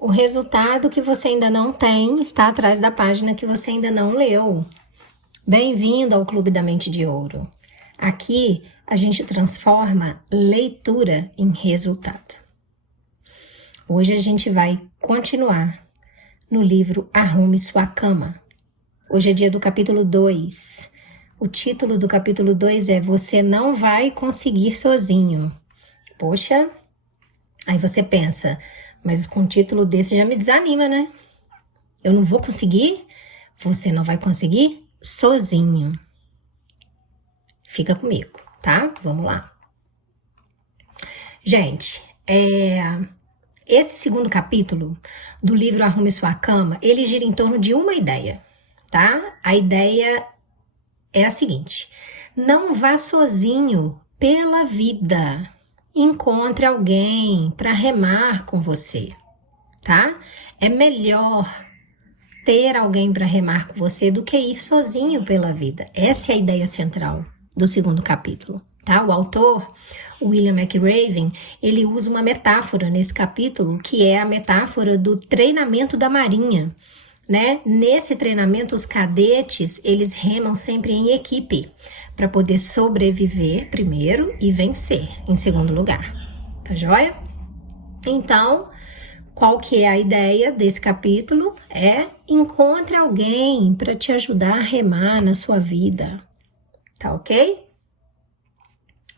O resultado que você ainda não tem está atrás da página que você ainda não leu. Bem-vindo ao Clube da Mente de Ouro. Aqui a gente transforma leitura em resultado. Hoje a gente vai continuar no livro Arrume Sua Cama. Hoje é dia do capítulo 2. O título do capítulo 2 é Você Não Vai Conseguir Sozinho. Poxa, aí você pensa, mas com um título desse já me desanima, né? Eu não vou conseguir? Você não vai conseguir sozinho. Fica comigo, tá? Vamos lá. Gente, esse segundo capítulo do livro Arrume Sua Cama, ele gira em torno de uma ideia, tá? A ideia é a seguinte: não vá sozinho pela vida. Encontre alguém para remar com você, tá? É melhor ter alguém para remar com você do que ir sozinho pela vida. Essa é a ideia central do segundo capítulo, tá? O autor, William McRaven, ele usa uma metáfora nesse capítulo, que é a metáfora do treinamento da marinha, né? Nesse treinamento, os cadetes, eles remam sempre em equipe, para poder sobreviver primeiro e vencer em segundo lugar, tá joia? Então, qual que é a ideia desse capítulo? Encontre alguém para te ajudar a remar na sua vida, tá ok?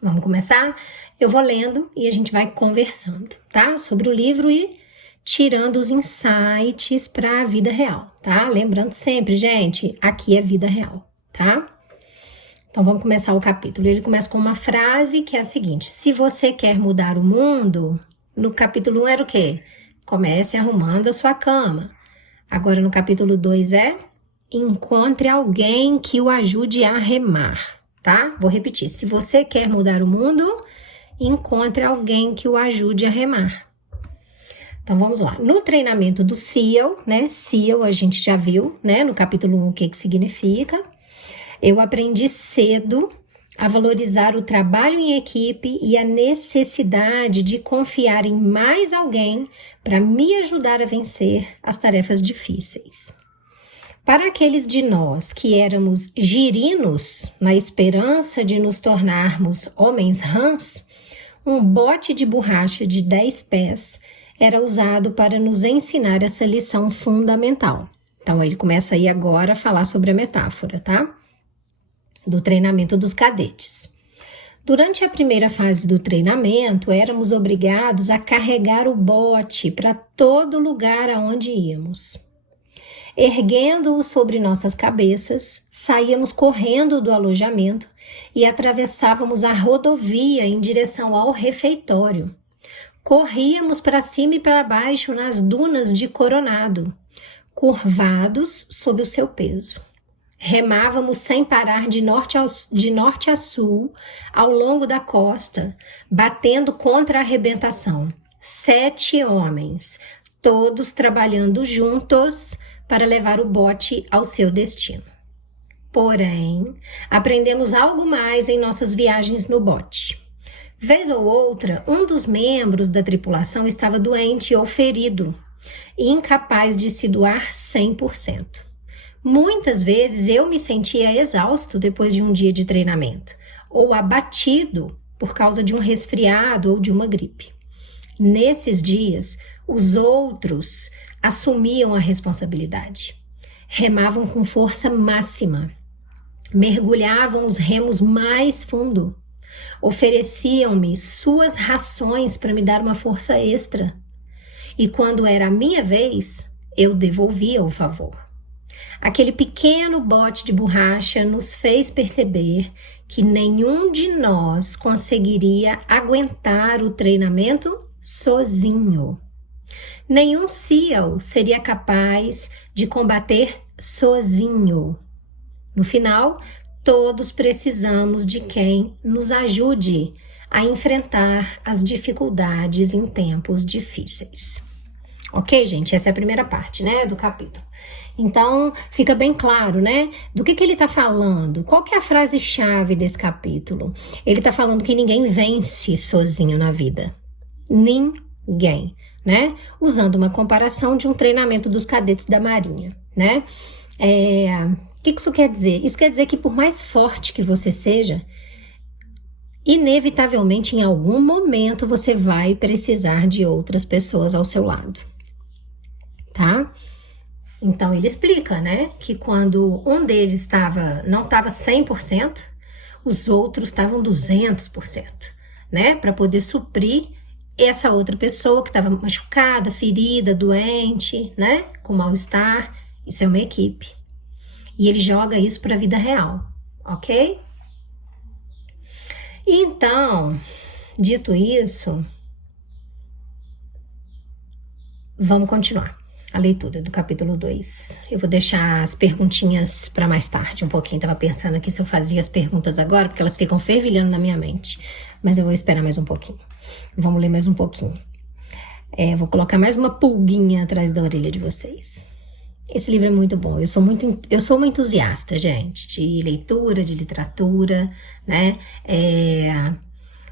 Vamos começar? Eu vou lendo e a gente vai conversando, tá? Sobre o livro e tirando os insights para a vida real, tá? Lembrando sempre, gente, aqui é vida real, tá? Então, vamos começar o capítulo. Ele começa com uma frase que é a seguinte: se você quer mudar o mundo, no capítulo 1 era o quê? Comece arrumando a sua cama. Agora, no capítulo 2 encontre alguém que o ajude a remar, tá? Vou repetir. Se você quer mudar o mundo, encontre alguém que o ajude a remar. Então, vamos lá. No treinamento do SEAL, né? SEAL a gente já viu, né? No capítulo 1, o que significa. Eu aprendi cedo a valorizar o trabalho em equipe e a necessidade de confiar em mais alguém para me ajudar a vencer as tarefas difíceis. Para aqueles de nós que éramos girinos na esperança de nos tornarmos homens rãs, um bote de borracha de 10 pés era usado para nos ensinar essa lição fundamental. Então, ele começa aí agora a falar sobre a metáfora, tá? Do treinamento dos cadetes. Durante a primeira fase do treinamento, éramos obrigados a carregar o bote para todo lugar aonde íamos. Erguendo-o sobre nossas cabeças, saíamos correndo do alojamento e atravessávamos a rodovia em direção ao refeitório. Corríamos para cima e para baixo nas dunas de Coronado, curvados sob o seu peso. Remávamos sem parar de norte a sul, ao longo da costa, batendo contra a arrebentação. 7 homens, todos trabalhando juntos para levar o bote ao seu destino. Porém, aprendemos algo mais em nossas viagens no bote. Vez ou outra, um dos membros da tripulação estava doente ou ferido, e incapaz de se doar 100%. Muitas vezes eu me sentia exausto depois de um dia de treinamento, ou abatido por causa de um resfriado ou de uma gripe. Nesses dias, os outros assumiam a responsabilidade. Remavam com força máxima, mergulhavam os remos mais fundo, ofereciam-me suas rações para me dar uma força extra. E quando era a minha vez, eu devolvia o favor. Aquele pequeno bote de borracha nos fez perceber que nenhum de nós conseguiria aguentar o treinamento sozinho. Nenhum SEAL seria capaz de combater sozinho. No final, todos precisamos de quem nos ajude a enfrentar as dificuldades em tempos difíceis. Ok, gente? Essa é a primeira parte, né, do capítulo. Então, fica bem claro, né, do que ele está falando. Qual que é a frase-chave desse capítulo? Ele está falando que ninguém vence sozinho na vida. Ninguém. né? Usando uma comparação de um treinamento dos cadetes da Marinha, né? O que isso quer dizer? Isso quer dizer que por mais forte que você seja, inevitavelmente em algum momento você vai precisar de outras pessoas ao seu lado, tá? Então ele explica, né, que quando um deles não estava 100%, os outros estavam 200%, né, para poder suprir essa outra pessoa que estava machucada, ferida, doente, né, com mal-estar. Isso é uma equipe. E ele joga isso para a vida real, ok? Então, dito isso, vamos continuar a leitura do capítulo 2. Eu vou deixar as perguntinhas para mais tarde, um pouquinho. Tava pensando aqui se eu fazia as perguntas agora, porque elas ficam fervilhando na minha mente. Mas eu vou esperar mais um pouquinho. Vamos ler mais um pouquinho. Vou colocar mais uma pulguinha atrás da orelha de vocês. Esse livro é muito bom. Eu sou uma entusiasta, gente, de leitura, de literatura, né?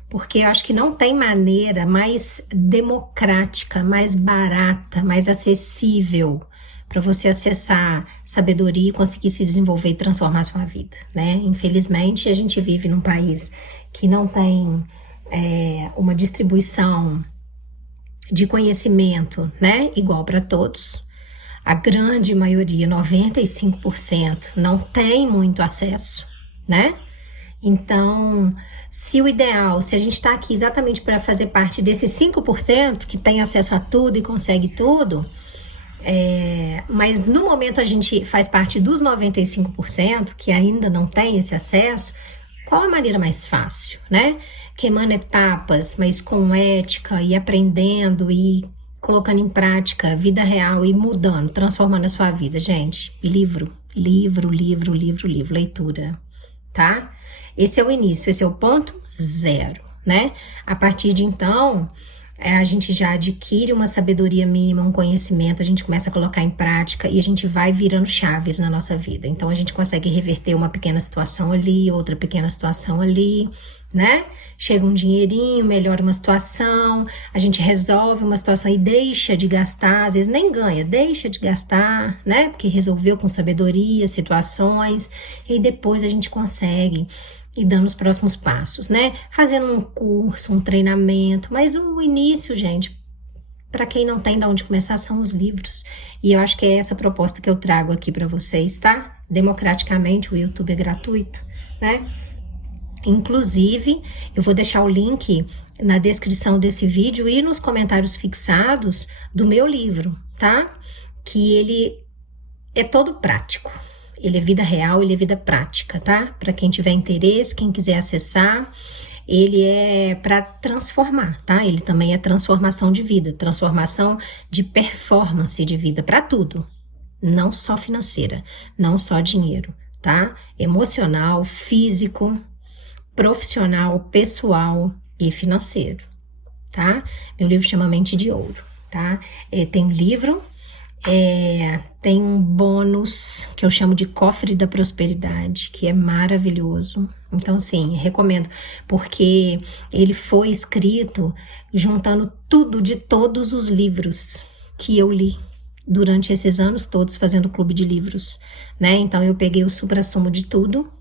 Porque eu acho que não tem maneira mais democrática, mais barata, mais acessível para você acessar sabedoria e conseguir se desenvolver e transformar a sua vida, né? Infelizmente, a gente vive num país que não tem uma distribuição de conhecimento, né, igual para todos. A grande maioria, 95%, não tem muito acesso, né? Então, se a gente está aqui exatamente para fazer parte desses 5% que tem acesso a tudo e consegue tudo, mas no momento a gente faz parte dos 95% que ainda não tem esse acesso, qual a maneira mais fácil, né? Queimando etapas, mas com ética e aprendendo e colocando em prática, vida real e mudando, transformando a sua vida, gente. Livro, leitura, tá? Esse é o início, esse é o ponto zero, né? A partir de então, a gente já adquire uma sabedoria mínima, um conhecimento, a gente começa a colocar em prática e a gente vai virando chaves na nossa vida. Então, a gente consegue reverter uma pequena situação ali, outra pequena situação ali, né? Chega um dinheirinho, melhora uma situação, a gente resolve uma situação e deixa de gastar, às vezes nem ganha, deixa de gastar, né? Porque resolveu com sabedoria situações e depois a gente consegue ir dando os próximos passos, né? Fazendo um curso, um treinamento, mas o início, gente, para quem não tem de onde começar, são os livros. E eu acho que é essa proposta que eu trago aqui para vocês, tá? Democraticamente, o YouTube é gratuito, né? Inclusive, eu vou deixar o link na descrição desse vídeo e nos comentários fixados do meu livro, tá? Que ele é todo prático. Ele é vida real, ele é vida prática, tá? Para quem tiver interesse, quem quiser acessar, ele é para transformar, tá? Ele também é transformação de vida, transformação de performance de vida, para tudo. Não só financeira, não só dinheiro, tá? Emocional, físico, profissional, pessoal e financeiro, tá? Meu livro chama Mente de Ouro, tá? Tem um livro, tem um bônus que eu chamo de Cofre da Prosperidade, que é maravilhoso. Então, assim, recomendo, porque ele foi escrito juntando tudo de todos os livros que eu li durante esses anos todos fazendo clube de livros, né? Então, eu peguei o suprassumo de tudo,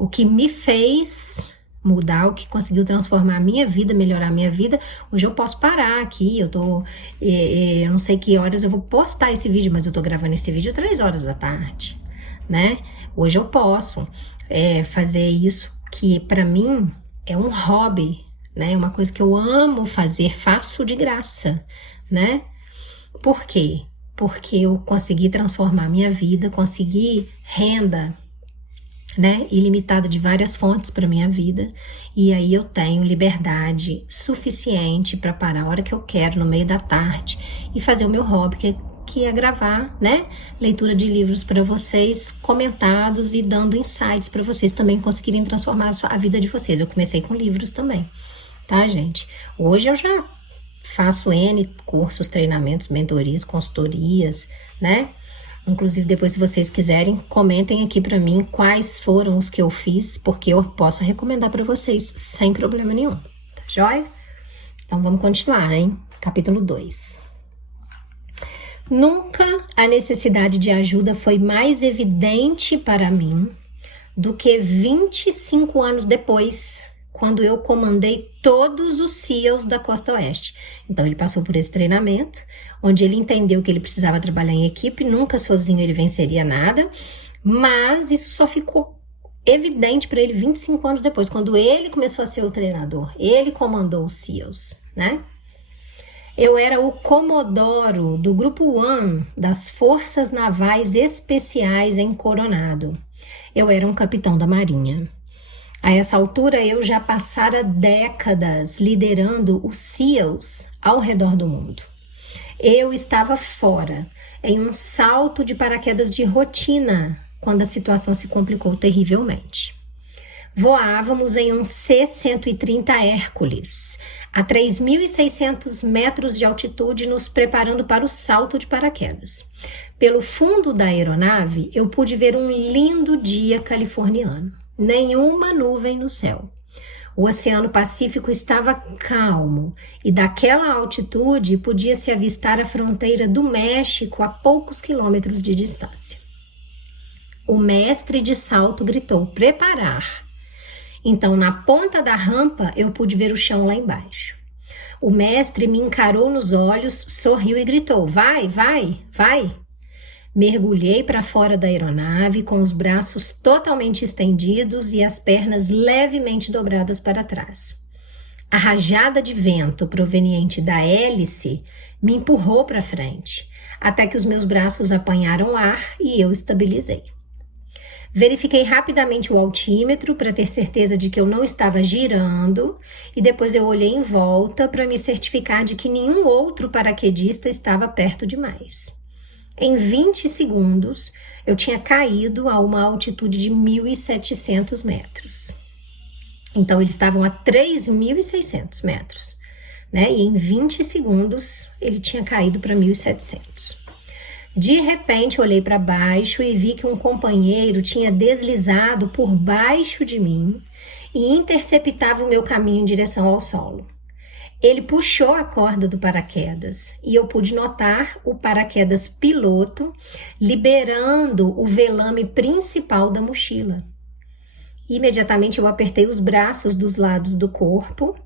o que me fez mudar, o que conseguiu transformar a minha vida, melhorar a minha vida. Hoje eu posso parar aqui, eu não sei que horas eu vou postar esse vídeo, mas eu tô gravando esse vídeo 3 horas da tarde, né? Hoje eu posso fazer isso, que para mim é um hobby, né? Uma coisa que eu amo fazer, faço de graça, né? Por quê? Porque eu consegui transformar a minha vida, consegui renda, né, ilimitada de várias fontes para minha vida, e aí eu tenho liberdade suficiente para parar a hora que eu quero, no meio da tarde, e fazer o meu hobby, que é gravar, né, leitura de livros para vocês, comentados e dando insights para vocês também conseguirem transformar a vida de vocês. Eu comecei com livros também, tá, gente? Hoje eu já faço N cursos, treinamentos, mentorias, consultorias, né? Inclusive, depois, se vocês quiserem, comentem aqui para mim quais foram os que eu fiz, porque eu posso recomendar para vocês sem problema nenhum, tá joia? Então, vamos continuar, hein? capítulo 2. Nunca a necessidade de ajuda foi mais evidente para mim do que 25 anos depois, quando eu comandei todos os SEALs da Costa Oeste. Então ele passou por esse treinamento, onde ele entendeu que ele precisava trabalhar em equipe, nunca sozinho ele venceria nada, mas isso só ficou evidente para ele 25 anos depois, quando ele começou a ser o treinador, ele comandou os SEALs, né? Eu era o Comodoro do Grupo 1 das Forças Navais Especiais em Coronado. Eu era um capitão da Marinha. A essa altura, eu já passara décadas liderando os SEALs ao redor do mundo. Eu estava fora, em um salto de paraquedas de rotina, quando a situação se complicou terrivelmente. Voávamos em um C-130 Hércules, a 3.600 metros de altitude, nos preparando para o salto de paraquedas. Pelo fundo da aeronave, eu pude ver um lindo dia californiano. Nenhuma nuvem no céu. O Oceano Pacífico estava calmo e daquela altitude podia-se avistar a fronteira do México a poucos quilômetros de distância. O mestre de salto gritou: "Preparar!" Então, na ponta da rampa, eu pude ver o chão lá embaixo. O mestre me encarou nos olhos, sorriu e gritou: "Vai, vai, vai!" Mergulhei para fora da aeronave com os braços totalmente estendidos e as pernas levemente dobradas para trás. A rajada de vento proveniente da hélice me empurrou para frente, até que os meus braços apanharam ar e eu estabilizei. Verifiquei rapidamente o altímetro para ter certeza de que eu não estava girando e depois eu olhei em volta para me certificar de que nenhum outro paraquedista estava perto demais. Em 20 segundos, eu tinha caído a uma altitude de 1.700 metros. Então, eles estavam a 3.600 metros, né? E em 20 segundos, ele tinha caído para 1.700. De repente, olhei para baixo e vi que um companheiro tinha deslizado por baixo de mim e interceptava o meu caminho em direção ao solo. Ele puxou a corda do paraquedas e eu pude notar o paraquedas piloto liberando o velame principal da mochila. Imediatamente eu apertei os braços dos lados do corpo,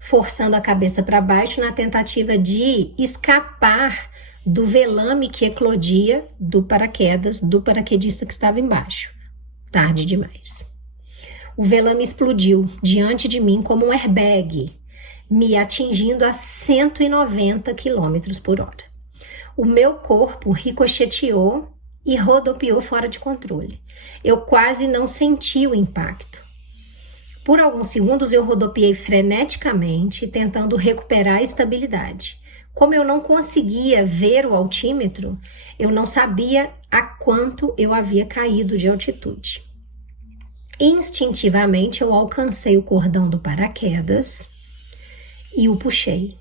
forçando a cabeça para baixo na tentativa de escapar do velame que eclodia do paraquedas do paraquedista que estava embaixo. Tarde demais. O velame explodiu diante de mim como um airbag, me atingindo a 190 km por hora. O meu corpo ricocheteou e rodopiou fora de controle. Eu quase não senti o impacto. Por alguns segundos eu rodopiei freneticamente, tentando recuperar a estabilidade. Como eu não conseguia ver o altímetro, eu não sabia a quanto eu havia caído de altitude. Instintivamente eu alcancei o cordão do paraquedas e o puxei.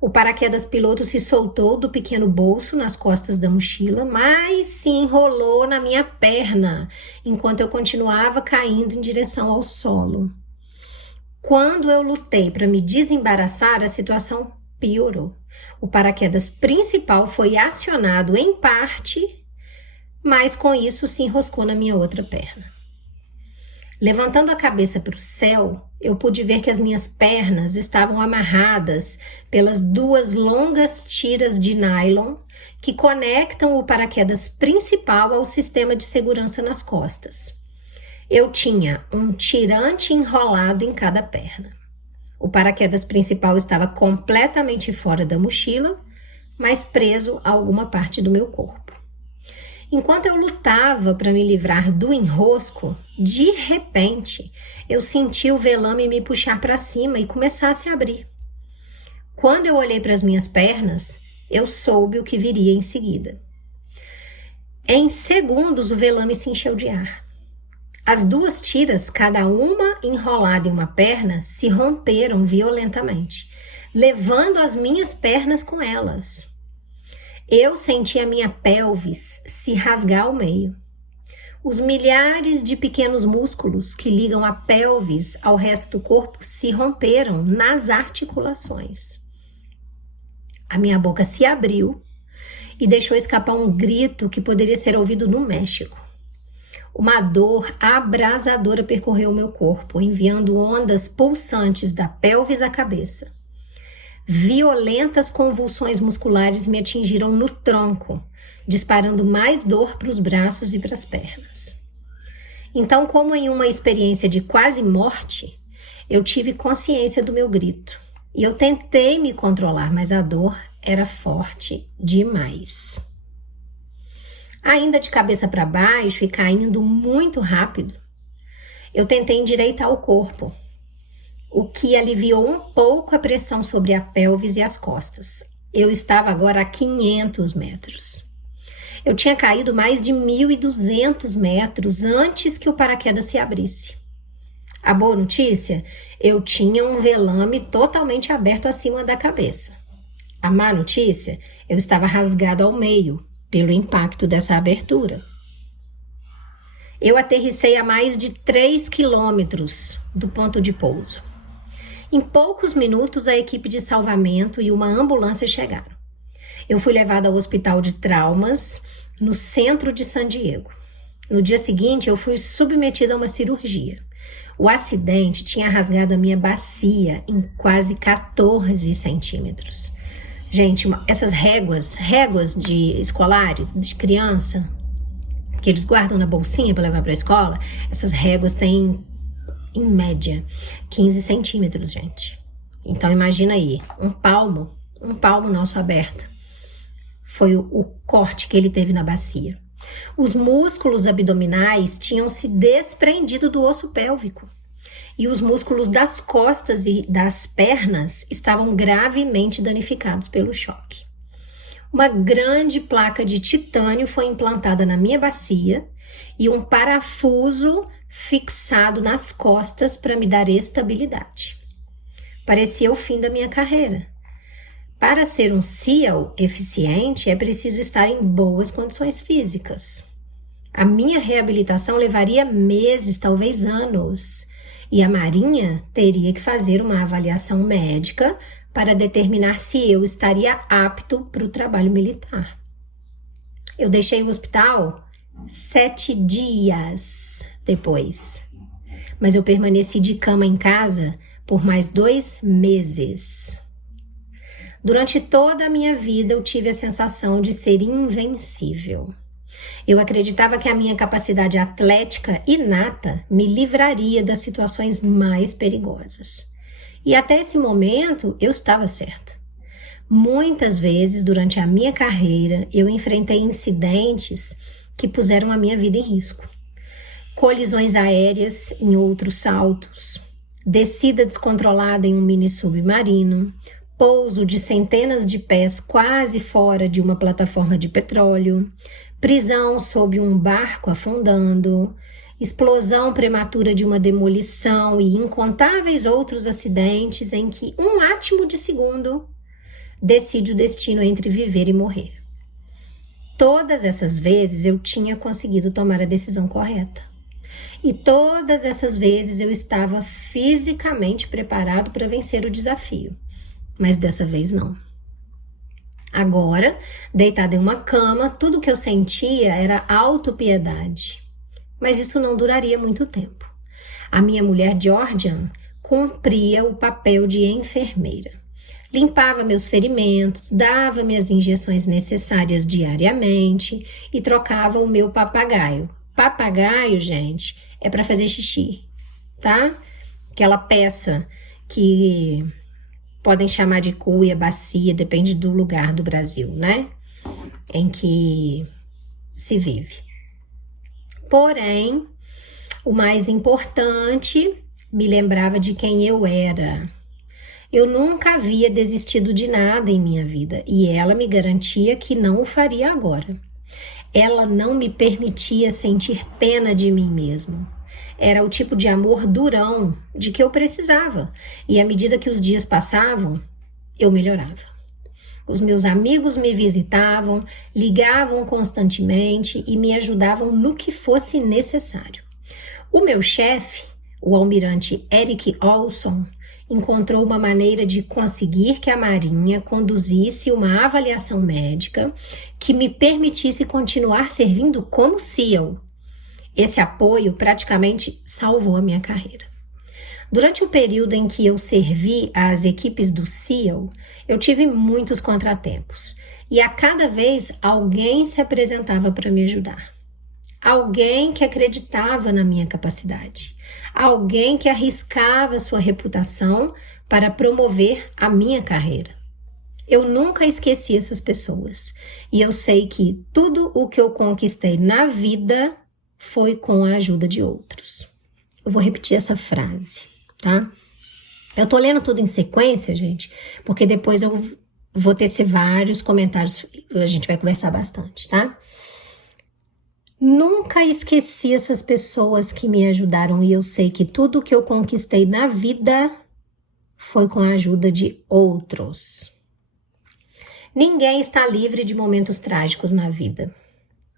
O paraquedas piloto se soltou do pequeno bolso nas costas da mochila, mas se enrolou na minha perna, enquanto eu continuava caindo em direção ao solo. Quando eu lutei para me desembaraçar, a situação piorou. O paraquedas principal foi acionado em parte, mas com isso se enroscou na minha outra perna. Levantando a cabeça para o céu, eu pude ver que as minhas pernas estavam amarradas pelas duas longas tiras de nylon que conectam o paraquedas principal ao sistema de segurança nas costas. Eu tinha um tirante enrolado em cada perna. O paraquedas principal estava completamente fora da mochila, mas preso a alguma parte do meu corpo. Enquanto eu lutava para me livrar do enrosco, de repente, eu senti o velame me puxar para cima e começar a se abrir. Quando eu olhei para as minhas pernas, eu soube o que viria em seguida. Em segundos, o velame se encheu de ar. As duas tiras, cada uma enrolada em uma perna, se romperam violentamente, levando as minhas pernas com elas. Eu senti a minha pelvis se rasgar ao meio. Os milhares de pequenos músculos que ligam a pelvis ao resto do corpo se romperam nas articulações. A minha boca se abriu e deixou escapar um grito que poderia ser ouvido no México. Uma dor abrasadora percorreu o meu corpo, enviando ondas pulsantes da pelvis à cabeça. Violentas convulsões musculares me atingiram no tronco, disparando mais dor para os braços e para as pernas. Então, como em uma experiência de quase morte, eu tive consciência do meu grito. E eu tentei me controlar, mas a dor era forte demais. Ainda de cabeça para baixo e caindo muito rápido, eu tentei endireitar o corpo, o que aliviou um pouco a pressão sobre a pelvis e as costas. Eu estava agora a 500 metros. Eu tinha caído mais de 1.200 metros antes que o paraquedas se abrisse. A boa notícia, eu tinha um velame totalmente aberto acima da cabeça. A má notícia, eu estava rasgado ao meio pelo impacto dessa abertura. Eu aterrissei a mais de 3 quilômetros do ponto de pouso. Em poucos minutos, a equipe de salvamento e uma ambulância chegaram. Eu fui levada ao hospital de traumas no centro de San Diego. No dia seguinte, eu fui submetida a uma cirurgia. O acidente tinha rasgado a minha bacia em quase 14 centímetros. Gente, essas réguas de escolares, de criança, que eles guardam na bolsinha para levar para a escola, essas réguas têm, em média, 15 centímetros, gente. Então, imagina aí, um palmo nosso aberto. Foi o corte que ele teve na bacia. Os músculos abdominais tinham se desprendido do osso pélvico. E os músculos das costas e das pernas estavam gravemente danificados pelo choque. Uma grande placa de titânio foi implantada na minha bacia e um parafuso fixado nas costas para me dar estabilidade. Parecia o fim da minha carreira. Para ser um SEAL eficiente, é preciso estar em boas condições físicas. A minha reabilitação levaria meses, talvez anos. E a Marinha teria que fazer uma avaliação médica para determinar se eu estaria apto para o trabalho militar. Eu deixei o hospital 7 dias depois, mas eu permaneci de cama em casa por mais 2 meses. Durante toda a minha vida, eu tive a sensação de ser invencível. Eu acreditava que a minha capacidade atlética inata me livraria das situações mais perigosas. E até esse momento, eu estava certa. Muitas vezes, durante a minha carreira, eu enfrentei incidentes que puseram a minha vida em risco. Colisões aéreas em outros saltos, descida descontrolada em um mini submarino, pouso de centenas de pés quase fora de uma plataforma de petróleo, prisão sob um barco afundando, explosão prematura de uma demolição e incontáveis outros acidentes em que um átimo de segundo decide o destino entre viver e morrer. Todas essas vezes eu tinha conseguido tomar a decisão correta. E todas essas vezes eu estava fisicamente preparado para vencer o desafio. Mas dessa vez não. Agora, deitada em uma cama, tudo que eu sentia era autopiedade. Mas isso não duraria muito tempo. A minha mulher Georgian cumpria o papel de enfermeira. Limpava meus ferimentos, dava minhas injeções necessárias diariamente e trocava o meu papagaio. Papagaio, gente, é para fazer xixi, tá? Aquela peça que podem chamar de cuia, bacia, depende do lugar do Brasil, né? Em que se vive. Porém, o mais importante, me lembrava de quem eu era. Eu nunca havia desistido de nada em minha vida e ela me garantia que não o faria agora. Ela não me permitia sentir pena de mim mesmo. Era o tipo de amor durão de que eu precisava. E à medida que os dias passavam, eu melhorava. Os meus amigos me visitavam, ligavam constantemente e me ajudavam no que fosse necessário. O meu chefe, o almirante Eric Olson, encontrou uma maneira de conseguir que a Marinha conduzisse uma avaliação médica que me permitisse continuar servindo como SEAL. Esse apoio praticamente salvou a minha carreira. Durante o período em que eu servi às equipes do SEAL, eu tive muitos contratempos e a cada vez alguém se apresentava para me ajudar. Alguém que acreditava na minha capacidade. Alguém que arriscava sua reputação para promover a minha carreira. Eu nunca esqueci essas pessoas e eu sei que tudo o que eu conquistei na vida foi com a ajuda de outros. Eu vou repetir essa frase, tá? Eu tô lendo tudo em sequência, gente, porque depois eu vou tecer vários comentários, a gente vai conversar bastante, tá? Nunca esqueci essas pessoas que me ajudaram e eu sei que tudo que eu conquistei na vida foi com a ajuda de outros. Ninguém está livre de momentos trágicos na vida.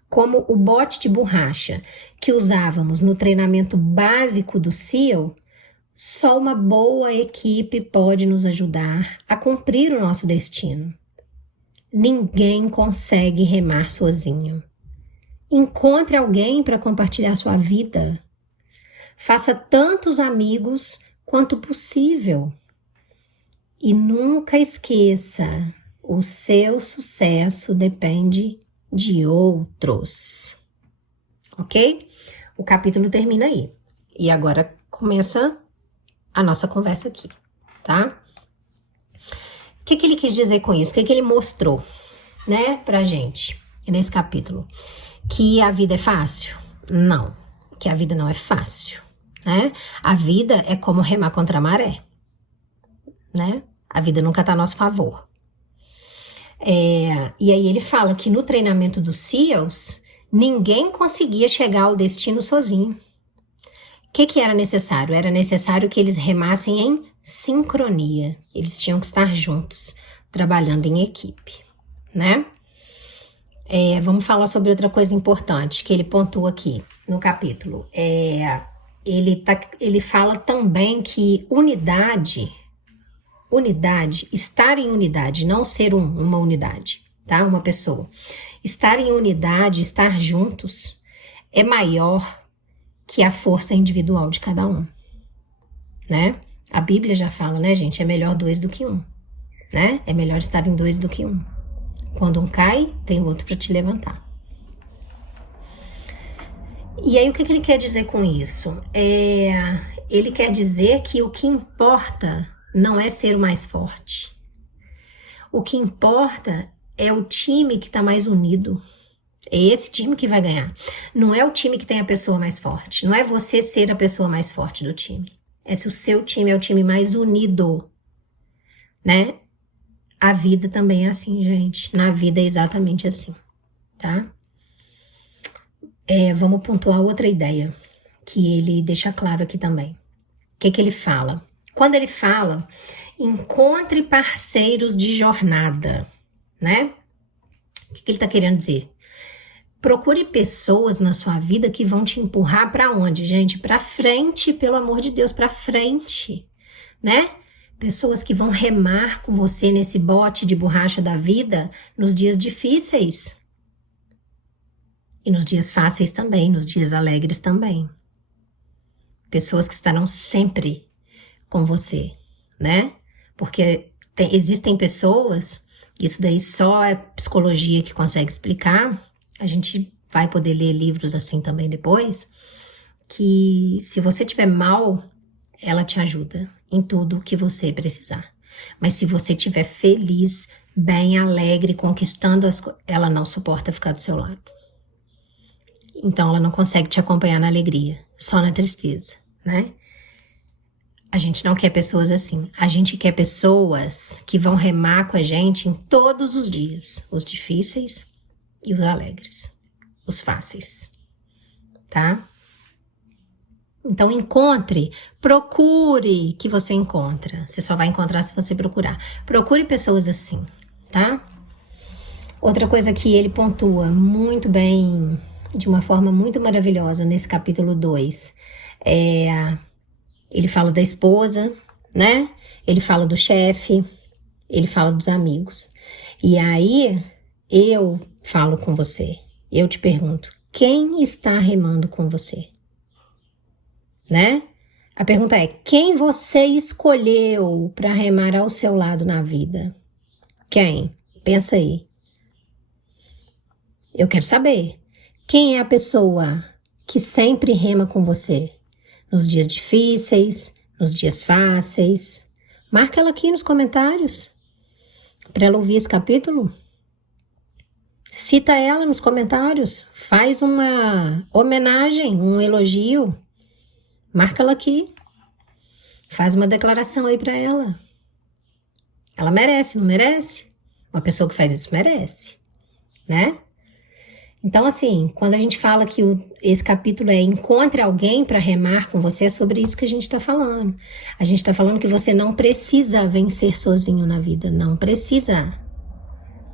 Como o bote de borracha que usávamos no treinamento básico do SEAL, só uma boa equipe pode nos ajudar a cumprir o nosso destino. Ninguém consegue remar sozinho. Encontre alguém para compartilhar sua vida. Faça tantos amigos quanto possível. E nunca esqueça, o seu sucesso depende de outros. Ok? O capítulo termina aí. E agora começa a nossa conversa aqui, tá? O que ele quis dizer com isso? O que ele mostrou, né, pra gente nesse capítulo? Que a vida é fácil? Não, que a vida não é fácil, né? A vida é como remar contra a maré, né? A vida nunca tá a nosso favor. E aí ele fala que no treinamento dos SEALs, ninguém conseguia chegar ao destino sozinho. O que era necessário? Era necessário que eles remassem em sincronia. Eles tinham que estar juntos, trabalhando em equipe, né? Vamos falar sobre outra coisa importante que ele pontua aqui no capítulo. Ele fala também que unidade, estar em unidade, não ser uma unidade, tá? Uma pessoa. Estar em unidade, estar juntos, é maior que a força individual de cada um, né? A Bíblia já fala, né, gente? É melhor dois do que um, né? É melhor estar em dois do que um. Quando um cai, tem o outro para te levantar. E aí, o que ele quer dizer com isso? Ele quer dizer que o que importa não é ser o mais forte. O que importa é o time que está mais unido. É esse time que vai ganhar. Não é o time que tem a pessoa mais forte. Não é você ser a pessoa mais forte do time. É se o seu time é o time mais unido, né? A vida também é assim, gente. Na vida é exatamente assim, tá? Vamos pontuar outra ideia que ele deixa claro aqui também. O que ele fala? Quando ele fala, encontre parceiros de jornada, né? O que ele tá querendo dizer? Procure pessoas na sua vida que vão te empurrar para onde, gente? Para frente, pelo amor de Deus, para frente, né? Pessoas que vão remar com você nesse bote de borracha da vida nos dias difíceis. E nos dias fáceis também, nos dias alegres também. Pessoas que estarão sempre com você, né? Porque existem pessoas, isso daí só é psicologia que consegue explicar, a gente vai poder ler livros assim também depois, que se você tiver mal, ela te ajuda em tudo que você precisar. Mas se você estiver feliz, bem, alegre, conquistando as coisas, ela não suporta ficar do seu lado. Então ela não consegue te acompanhar na alegria, só na tristeza, né? A gente não quer pessoas assim. A gente quer pessoas que vão remar com a gente em todos os dias. Os difíceis e os alegres. Os fáceis. Tá? Então procure que você encontra. Você só vai encontrar se você procurar. Procure pessoas assim, tá? Outra coisa que ele pontua muito bem, de uma forma muito maravilhosa nesse capítulo 2, ele fala da esposa, né? Ele fala do chefe, ele fala dos amigos. E aí, eu falo com você, eu te pergunto, quem está remando com você? Né? A pergunta é, quem você escolheu para remar ao seu lado na vida? Quem? Pensa aí. Eu quero saber. Quem é a pessoa que sempre rema com você? Nos dias difíceis, nos dias fáceis? Marca ela aqui nos comentários para ela ouvir esse capítulo. Cita ela nos comentários. Faz uma homenagem, um elogio. Marca ela aqui. Faz uma declaração aí para ela. Ela merece, não merece? Uma pessoa que faz isso merece, né? Então, assim, quando a gente fala que esse capítulo é encontre alguém para remar com você, é sobre isso que a gente está falando. A gente está falando que você não precisa vencer sozinho na vida, não precisa,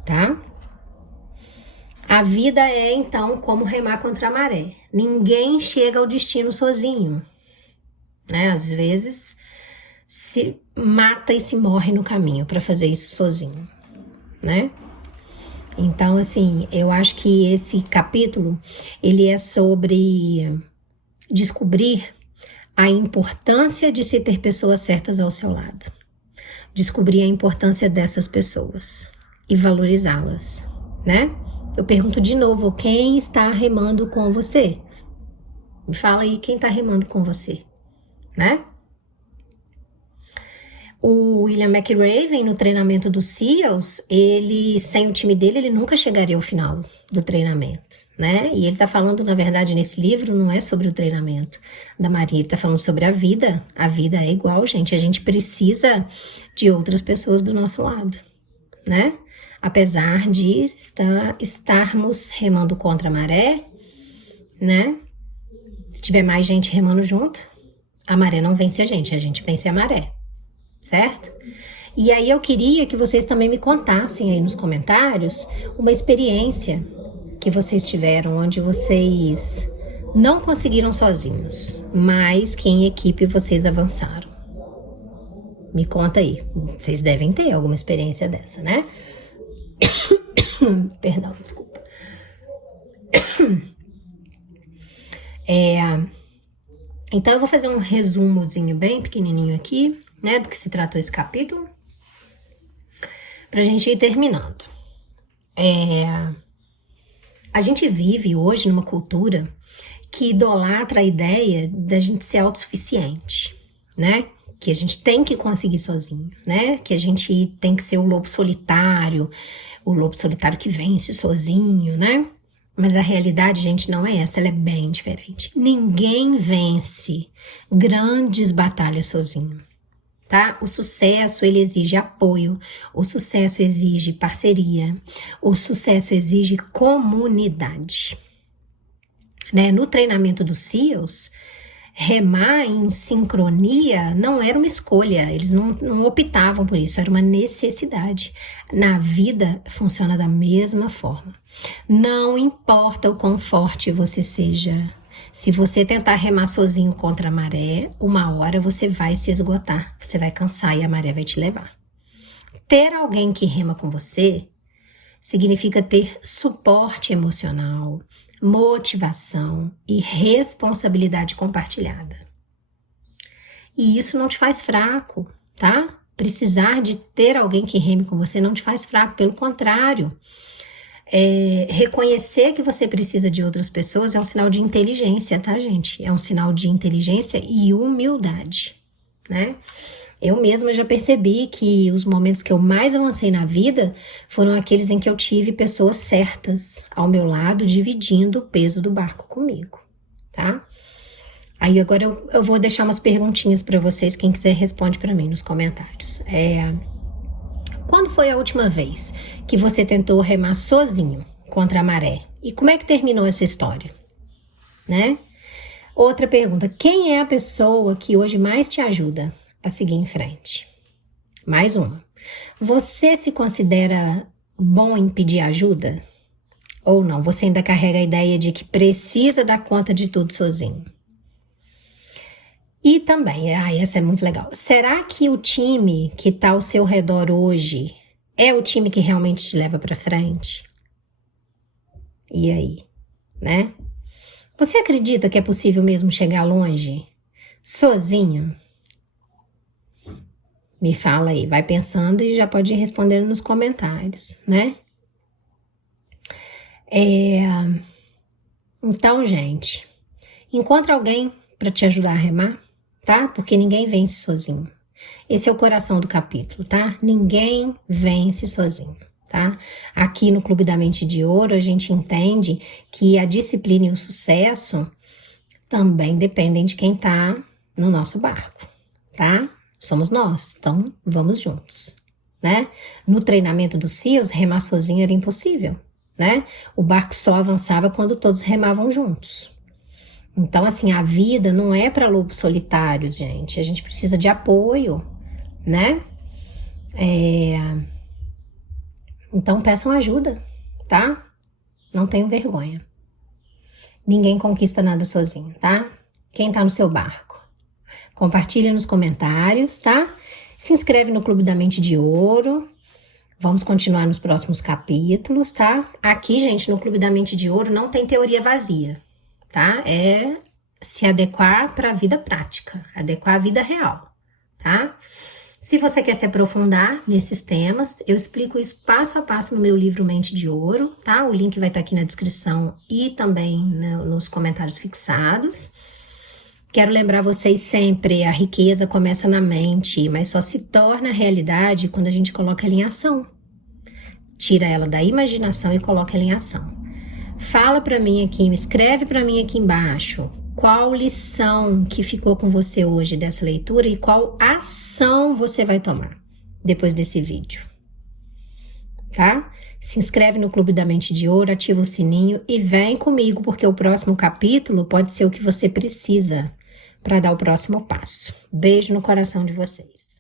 tá? A vida é, então, como remar contra a maré. Ninguém chega ao destino sozinho, né? Às vezes, se mata e se morre no caminho para fazer isso sozinho, né? Então, assim, eu acho que esse capítulo, ele é sobre descobrir a importância de se ter pessoas certas ao seu lado. Descobrir a importância dessas pessoas e valorizá-las, né? Eu pergunto de novo, quem está remando com você? Me fala aí quem está remando com você, né? O William McRaven, no treinamento dos SEALs, ele, sem o time dele, ele nunca chegaria ao final do treinamento, né? E ele tá falando, na verdade, nesse livro, não é sobre o treinamento da Maria, ele tá falando sobre a vida. A vida é igual, gente, a gente precisa de outras pessoas do nosso lado, né? Apesar de estarmos remando contra a maré, né? Se tiver mais gente remando junto, a maré não vence a gente vence a maré. Certo? E aí eu queria que vocês também me contassem aí nos comentários uma experiência que vocês tiveram onde vocês não conseguiram sozinhos, mas que em equipe vocês avançaram. Me conta aí, vocês devem ter alguma experiência dessa, né? Perdão, desculpa. Então eu vou fazer um resumozinho bem pequenininho aqui, né, do que se tratou esse capítulo, pra gente ir terminando. A gente vive hoje numa cultura que idolatra a ideia da gente ser autossuficiente, né, que a gente tem que conseguir sozinho, né, que a gente tem que ser o lobo solitário que vence sozinho, né, mas a realidade, gente, não é essa, ela é bem diferente. Ninguém vence grandes batalhas sozinho. Tá? O sucesso, ele exige apoio, o sucesso exige parceria, o sucesso exige comunidade. Né? No treinamento dos SEALs, remar em sincronia não era uma escolha, eles não optavam por isso, era uma necessidade. Na vida, funciona da mesma forma. Não importa o quão forte você seja, se você tentar remar sozinho contra a maré, uma hora você vai se esgotar, você vai cansar e a maré vai te levar. Ter alguém que rema com você significa ter suporte emocional, motivação e responsabilidade compartilhada. E isso não te faz fraco, tá? Precisar de ter alguém que reme com você não te faz fraco, pelo contrário. Reconhecer que você precisa de outras pessoas é um sinal de inteligência, tá, gente? É um sinal de inteligência e humildade, né? Eu mesma já percebi que os momentos que eu mais avancei na vida foram aqueles em que eu tive pessoas certas ao meu lado, dividindo o peso do barco comigo, tá? Aí agora eu vou deixar umas perguntinhas para vocês, quem quiser responde para mim nos comentários. Quando foi a última vez que você tentou remar sozinho contra a maré? E como é que terminou essa história? Né? Outra pergunta, quem é a pessoa que hoje mais te ajuda a seguir em frente? Mais uma, você se considera bom em pedir ajuda? Ou não, você ainda carrega a ideia de que precisa dar conta de tudo sozinho? E também, essa é muito legal. Será que o time que está ao seu redor hoje é o time que realmente te leva para frente? E aí, né? Você acredita que é possível mesmo chegar longe sozinho? Me fala aí, vai pensando e já pode ir respondendo nos comentários, né? Então, gente, encontra alguém para te ajudar a remar, tá? Porque ninguém vence sozinho. Esse é o coração do capítulo, tá? Ninguém vence sozinho, tá? Aqui no Clube da Mente de Ouro, a gente entende que a disciplina e o sucesso também dependem de quem tá no nosso barco, tá? Somos nós, então vamos juntos, né? No treinamento dos SEALs, remar sozinho era impossível, né? O barco só avançava quando todos remavam juntos. Então, assim, a vida não é para lobos solitários, gente. A gente precisa de apoio, né? Então, peçam ajuda, tá? Não tenham vergonha. Ninguém conquista nada sozinho, tá? Quem tá no seu barco? Compartilha nos comentários, tá? Se inscreve no Clube da Mente de Ouro. Vamos continuar nos próximos capítulos, tá? Aqui, gente, no Clube da Mente de Ouro não tem teoria vazia, tá? É se adequar para a vida prática, adequar à vida real, tá? Se você quer se aprofundar nesses temas, eu explico isso passo a passo no meu livro Mente de Ouro, tá? O link vai estar aqui na descrição e também nos comentários fixados. Quero lembrar vocês sempre, a riqueza começa na mente, mas só se torna realidade quando a gente coloca ela em ação. Tira ela da imaginação e coloca ela em ação. Fala para mim aqui, escreve para mim aqui embaixo, qual lição que ficou com você hoje dessa leitura e qual ação você vai tomar depois desse vídeo, tá? Se inscreve no Clube da Mente de Ouro, ativa o sininho e vem comigo, porque o próximo capítulo pode ser o que você precisa para dar o próximo passo. Beijo no coração de vocês.